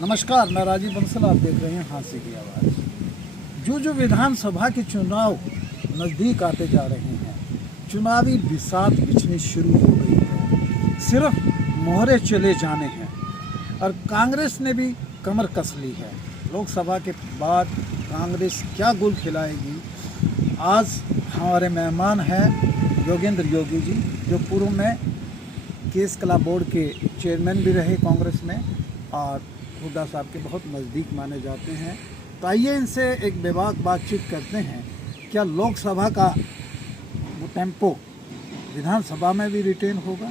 नमस्कार, मैं राजीव बंसल, आप देख रहे हैं हास्य की आवाज़। जो विधानसभा के चुनाव नज़दीक आते जा रहे हैं, चुनावी बिसात बिछनी शुरू हो गई है। सिर्फ मोहरे चले जाने हैं और कांग्रेस ने भी कमर कस ली है। लोकसभा के बाद कांग्रेस क्या गुल खिलाएगी? आज हमारे मेहमान हैं योगेंद्र योगी जी, जो पूर्व में केस कला बोर्ड के चेयरमैन भी रहे कांग्रेस में और हुड्डा साहब के बहुत नज़दीक माने जाते हैं। तो आइए इनसे एक बेबाक बातचीत करते हैं। क्या लोकसभा का वो टेम्पो विधानसभा में भी रिटेन होगा?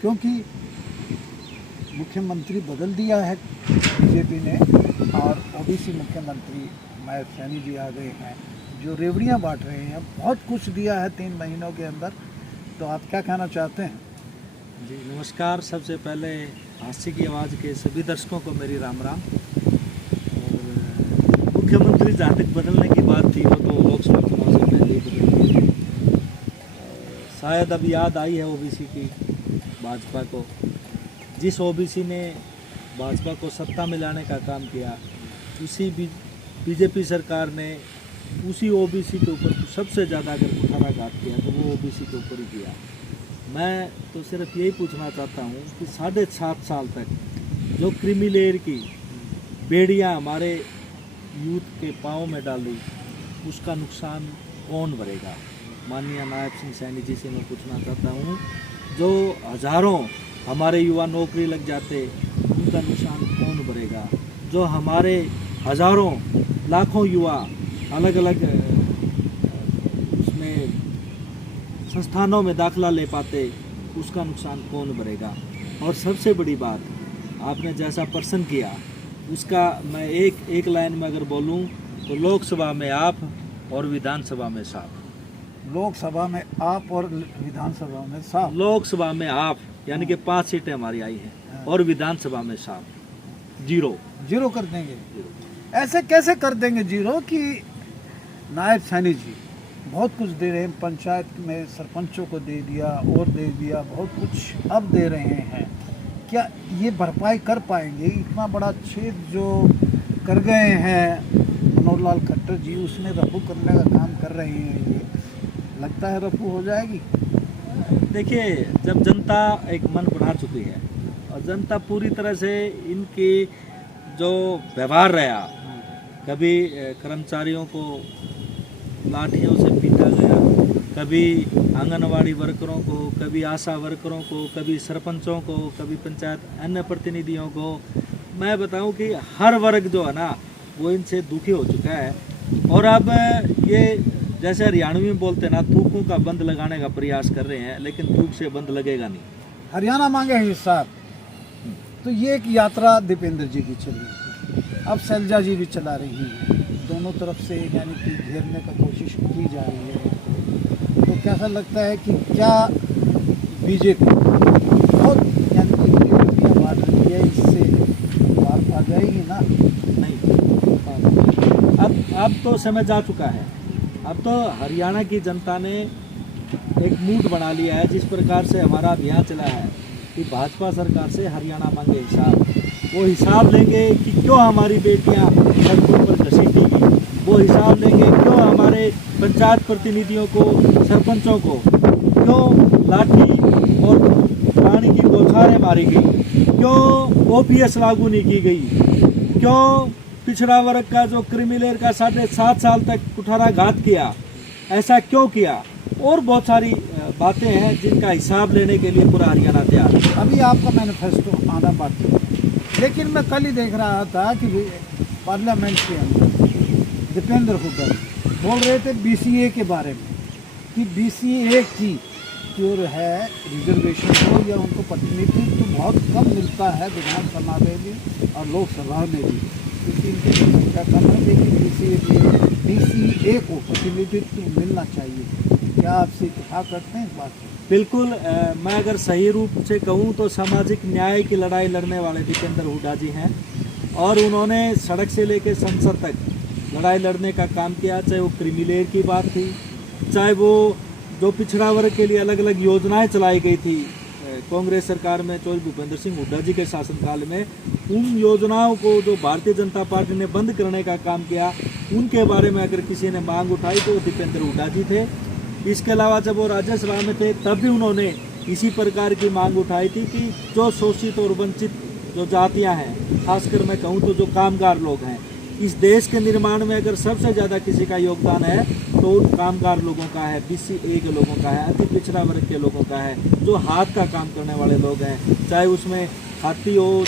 क्योंकि मुख्यमंत्री बदल दिया है बीजेपी ने और ओबीसी मुख्यमंत्री नायब सैनी जी आ गए हैं, जो रेवड़ियाँ बांट रहे हैं। बहुत कुछ दिया है 3 महीनों के अंदर। तो आप क्या कहना चाहते हैं? जी नमस्कार। सबसे पहले हास्य की आवाज़ के सभी दर्शकों को मेरी राम राम। और मुख्यमंत्री जहाँ तक बदलने की बात थी वो तो लोकसभा चुनाव से पहले ही बदल गई थी। शायद अब याद आई है ओबीसी की भाजपा को। जिस ओबीसी ने भाजपा को सत्ता में लाने का काम किया, उसी बीजेपी सरकार ने उसी ओबीसी के ऊपर सबसे ज़्यादा अगर कुठाराघात किया तो वो ओबीसी के ऊपर ही किया। मैं तो सिर्फ यही पूछना चाहता हूँ कि 7.5 साल तक जो क्रीमी लेयर की बेड़ियाँ हमारे यूथ के पाँव में डाली, उसका नुकसान कौन भरेगा? माननीय नायब सिंह सैनी जी से मैं पूछना चाहता हूँ, जो हज़ारों हमारे युवा नौकरी लग जाते, उनका नुकसान कौन भरेगा? जो हमारे हज़ारों लाखों युवा अलग अलग उसमें संस्थानों में दाखला ले पाते, उसका नुकसान कौन भरेगा? और सबसे बड़ी बात, आपने जैसा प्रश्न किया उसका मैं एक लाइन में अगर बोलूं तो लोकसभा में आप और विधानसभा में साफ। लोकसभा में आप और विधानसभा में साफ। लोकसभा में आप यानी कि 5 सीटें हमारी आई हैं और विधानसभा में साफ जीरो कर देंगे। ऐसे कैसे कर देंगे जीरो कि नायब सैनी जी बहुत कुछ दे रहे हैं, पंचायत में सरपंचों को दे दिया और दे दिया, बहुत कुछ अब दे रहे हैं। क्या ये भरपाई कर पाएंगे? इतना बड़ा छेद जो कर गए हैं मनोहर लाल खट्टर जी, उसमें रफू करने का काम कर रहे हैं। ये लगता है रफू हो जाएगी। देखिए, जब जनता एक मन बना चुकी है और जनता पूरी तरह से इनके जो व्यवहार रहा, कभी कर्मचारियों को लाठियों से पीटा गया, कभी आंगनवाड़ी वर्करों को, कभी आशा वर्करों को, कभी सरपंचों को, कभी पंचायत अन्य प्रतिनिधियों को, मैं बताऊं कि हर वर्ग जो है ना वो इनसे दुखी हो चुका है। और अब ये जैसे हरियाणवी में बोलते हैं ना, थूकों का बंद लगाने का प्रयास कर रहे हैं, लेकिन थूक से बंद लगेगा नहीं। हरियाणा मांगे हिसाब। तो ये एक यात्रा दीपेंद्र जी की चली, अब शैलजा जी भी चला रही हैं। दोनों तरफ से यानी कि घेरने का कोशिश की जा रही है। तो कैसा लगता है कि क्या बीजेपी और यानी कि रेवड़ियाँ बांट रही है, इससे बात आ जाएगी ना? नहीं, अब तो समय जा चुका है। अब तो हरियाणा की जनता ने एक मूड बना लिया है। जिस प्रकार से हमारा अभियान चला है कि भाजपा सरकार से हरियाणा मांगे हिसाब, वो हिसाब लेंगे कि क्यों हमारी बेटियां सड़कों पर घसीटी गई, वो हिसाब लेंगे क्यों हमारे पंचायत प्रतिनिधियों को, सरपंचों को क्यों लाठी और प्राणी की बौछारें मारी गई, क्यों ओपीएस लागू नहीं की गई, क्यों पिछड़ा वर्ग का जो क्रिमिनल का 7.5 साल तक कुठाराघात किया, ऐसा क्यों किया? और बहुत सारी बातें हैं जिनका हिसाब लेने के लिए पूरा हरियाणा तैयार है। अभी आपका मैनिफेस्टो आना बाकी है, लेकिन मैं कल ही देख रहा था कि पार्लियामेंट के अंदर दीपेंद्र हुड्डा बोल रहे थे बीसीए के बारे में कि बीसीए की जो है रिजर्वेशन हो या उनको प्रतिनिधित्व तो बहुत कम मिलता है विधानसभा में भी और लोकसभा में भी, क्योंकि इनकी संख्या कम है, लेकिन बीसीए को प्रतिनिधित्व मिलना चाहिए। क्या आपसे इत्तेफाक करते हैं इस बात को? बिल्कुल। मैं अगर सही रूप से कहूँ तो सामाजिक न्याय की लड़ाई लड़ने वाले दीपेंद्र हुड्डा जी हैं और उन्होंने सड़क से लेकर संसद तक लड़ाई लड़ने का काम किया। चाहे वो क्रीमी लेयर की बात थी, चाहे वो जो पिछड़ा वर्ग के लिए अलग अलग योजनाएं चलाई गई थी कांग्रेस सरकार में चौधरी भूपेंद्र सिंह हुड्डा जी के शासनकाल में उन योजनाओं को जो भारतीय जनता पार्टी ने बंद करने का काम किया, उनके बारे में अगर किसी ने मांग उठाई तो दीपेंद्र हुड्डा जी थे। इसके अलावा जब वो राज्यसभा में थे तब भी उन्होंने इसी प्रकार की मांग उठाई थी कि जो शोषित और वंचित जो जातियां हैं, खासकर मैं कहूँ तो जो कामगार लोग हैं, इस देश के निर्माण में अगर सबसे ज़्यादा किसी का योगदान है तो उन कामगार लोगों का है, BCA के लोगों का है, अति पिछड़ा वर्ग के लोगों का है, जो हाथ का काम करने वाले लोग हैं, चाहे उसमें खाती हो,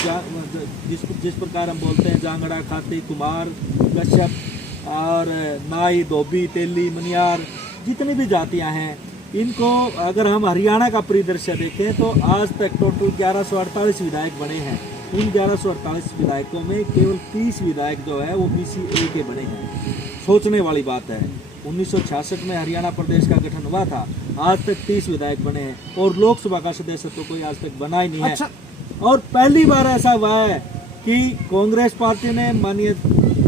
जिस प्रकार हम बोलते हैं जांगड़ा, खाती, कुमार, कश्यप और नाई, धोबी, तेली, मनियार, जितनी भी जातियां हैं, इनको अगर हम हरियाणा का परिदृश्य देखें तो आज तक टोटल 1148 विधायक बने हैं। उन 1148 विधायकों में केवल 30 विधायक जो है वो BCA के बने हैं। सोचने वाली बात है। 1966 में हरियाणा प्रदेश का गठन हुआ था, आज तक 30 विधायक बने हैं और लोकसभा का सदस्य तो कोई आज तक बना ही नहीं है। अच्छा। और पहली बार ऐसा हुआ है कि कांग्रेस पार्टी ने, माननीय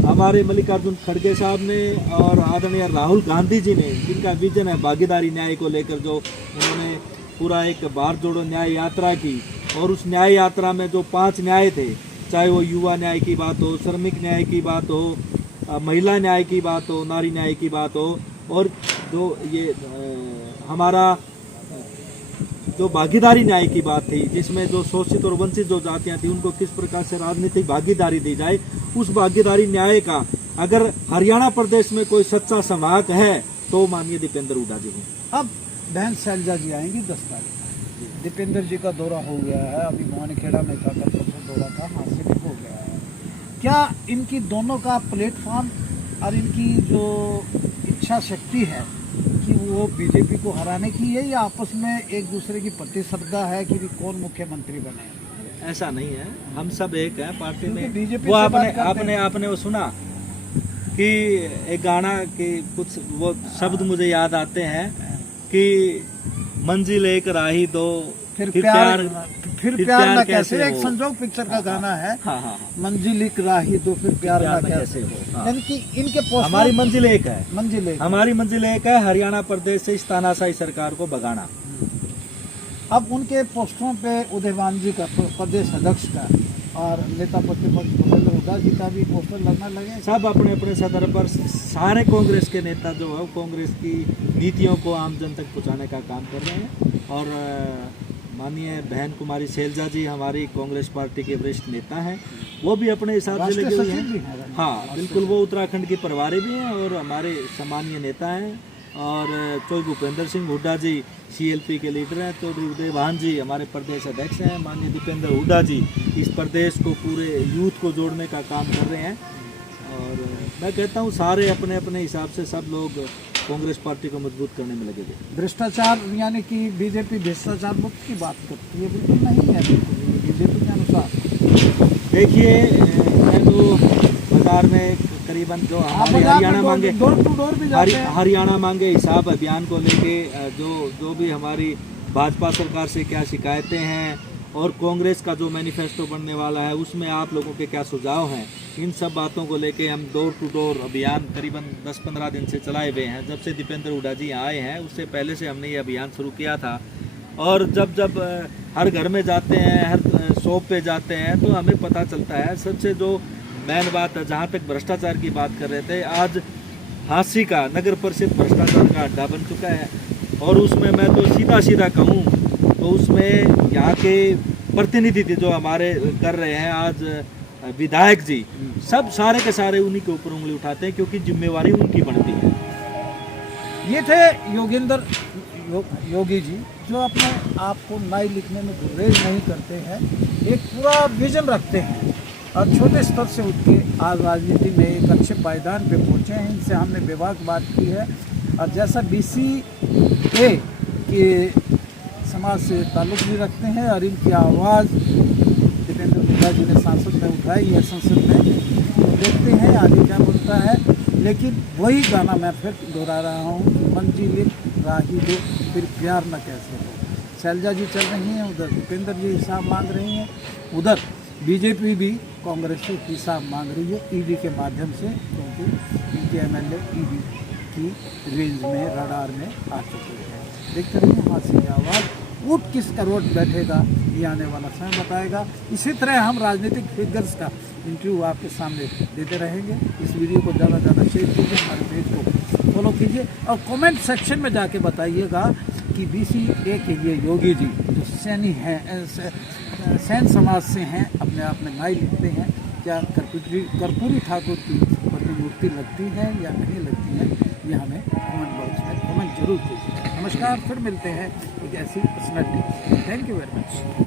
हमारे मल्लिकार्जुन खड़गे साहब ने और आदरणीय राहुल गांधी जी ने, जिनका विजन है भागीदारी न्याय को लेकर, जो उन्होंने पूरा एक भारत जोड़ो न्याय यात्रा की, और उस न्याय यात्रा में जो 5 न्याय थे, चाहे वो युवा न्याय की बात हो, श्रमिक न्याय की बात हो, महिला न्याय की बात हो, नारी न्याय की बात हो, और जो ये हमारा जो भागीदारी न्याय की बात थी, जिसमें जो शोषित और वंचित जो जातियां थी उनको किस प्रकार से राजनीतिक भागीदारी दी जाए, उस भागीदारी न्याय का अगर हरियाणा प्रदेश में कोई सच्चा संवाहक है तो माननीय दीपेंद्र हुड्डा जी हैं। अब बहन शैलजा जी आएंगी 10 तारीख। दीपेंद्र जी का दौरा हो गया है, अभी मोहनखेड़ा में था, कल परसों दौरा था, वहाँ से भी हो गया है। क्या इनकी दोनों का प्लेटफॉर्म और इनकी जो इच्छा शक्ति है कि वो बीजेपी को हराने की है, या आपस में एक दूसरे की प्रतिस्पर्धा है कि भी कौन मुख्यमंत्री बने? ऐसा नहीं है, हम सब एक हैं पार्टी में। बीजेपी वो आपने वो सुना कि एक गाना के कुछ वो शब्द मुझे याद आते हैं कि मंजिल एक राही दो, फिर प्यार ना कैसे, एक हो। संजोग पिक्चर का गाना है। हाँ। मंजिल एक राही दो, फिर प्यार ना कैसे हो। हो। यानी कि इनके पोस्टर, हमारी मंजिल एक है, हमारी मंजिल एक है, हरियाणा प्रदेश से इस तानाशाही सरकार को भगाना। अब उनके पोस्टरों पे उदयवान जी का, प्रदेश अध्यक्ष का, और नेता प्रतिपक्ष भूपेंद्र हुड्डा जी का भी पोस्टर लगना लगे। सब अपने अपने सदर पर, सारे कांग्रेस के नेता जो है कांग्रेस की नीतियों को आम जन तक पहुंचाने का काम कर रहे हैं। और माननीय बहन कुमारी शैलजा जी हमारी कांग्रेस पार्टी के वरिष्ठ नेता हैं, वो भी अपने हिसाब से लगे हुए हैं। हाँ बिल्कुल, वो उत्तराखंड के प्रभारी भी हैं और हमारे सम्मानीय नेता हैं। और चौधरी भूपेंद्र सिंह हुड्डा जी CLP के लीडर हैं, चौधरी उदयवान जी हमारे प्रदेश अध्यक्ष हैं, माननीय दीपेंद्र हुड्डा जी इस प्रदेश को, पूरे यूथ को जोड़ने का काम कर रहे हैं। और मैं कहता हूँ सारे अपने अपने हिसाब से सब लोग कांग्रेस पार्टी को मजबूत करने में लगे हुए। भ्रष्टाचार, यानी कि बीजेपी भ्रष्टाचार मुक्त की बात करती है, बिल्कुल नहीं है बीजेपी के अनुसार। देखिए, मैं तो बाजार में करीबन जो हमारे हरियाणा मांगे, डोर टू डोर भी जाते हैं। हरियाणा मांगे हिसाब अभियान को लेके जो भी हमारी भाजपा सरकार से क्या शिकायतें हैं और कांग्रेस का जो मैनिफेस्टो बनने वाला है उसमें आप लोगों के क्या सुझाव हैं, इन सब बातों को लेके हम डोर टू डोर अभियान करीबन 10-15 दिन से चलाए हुए हैं। जब से दीपेंद्र हुड्डा जी आए हैं उससे पहले से हमने ये अभियान शुरू किया था। और जब हर घर में जाते हैं, हर शॉप पे जाते हैं, तो हमें पता चलता है सबसे जो मेन बात है, जहाँ तक भ्रष्टाचार की बात कर रहे थे, आज हांसी का नगर परिषद भ्रष्टाचार का अड्डा बन चुका है। और उसमें मैं तो सीधा कहूँ तो उसमें यहाँ के प्रतिनिधि जो हमारे कर रहे हैं आज विधायक जी, सब सारे के सारे उन्हीं के ऊपर उंगली उठाते हैं क्योंकि जिम्मेवारी उनकी बनती है। ये थे योगी जी, जो अपने आप को नाई लिखने में गुरेज नहीं करते हैं, एक पूरा विजन रखते हैं और छोटे स्तर से उठ के आज राजनीति में एक अच्छे पायदान पे पहुँचे हैं। इनसे हमने बेबाक बात की है और जैसा BCA के समाज से ताल्लुक़ भी रखते हैं और इनकी आवाज़ दीपेंद्र हुड्डा जी ने सांसद में उठाई है संसद में, तो देखते हैं आगे क्या बनता है। लेकिन वही गाना मैं फिर दोहरा रहा हूँ, मंजिल राही दो, फिर प्यार न कैसे हो। शैलजा जी चल रही हैं उधर, दीपेंद्र जी हिसाब मांग रही हैं उधर, बीजेपी भी कांग्रेस से हिसाब मांग रही है ईडी के माध्यम से, क्योंकि इनके MLA ईडी की रेंज में, रडार में आ चुके हैं। देखते रहिए हाथ से आवाज़। वोट किस करोड़ बैठेगा ये आने वाला समय बताएगा। इसी तरह हम राजनीतिक फिगर्स का इंटरव्यू आपके सामने देते रहेंगे। इस वीडियो को ज़्यादा से ज़्यादा शेयर कीजिए, हमारे पेज को फॉलो कीजिए और कमेंट सेक्शन में जाके बताइएगा कि BCA के ये योगी जी जो सैनी हैं, सैन समाज से हैं, अपने आप में नाई लिखते हैं, क्या कर्पूरी ठाकुर की प्रतिमूर्ति लगती है या नहीं लगती है, ये हमें कमेंट बॉक्स में कमेंट जरूर कीजिए। नमस्कार, फिर मिलते हैं एक ऐसी personality. Thank you very much.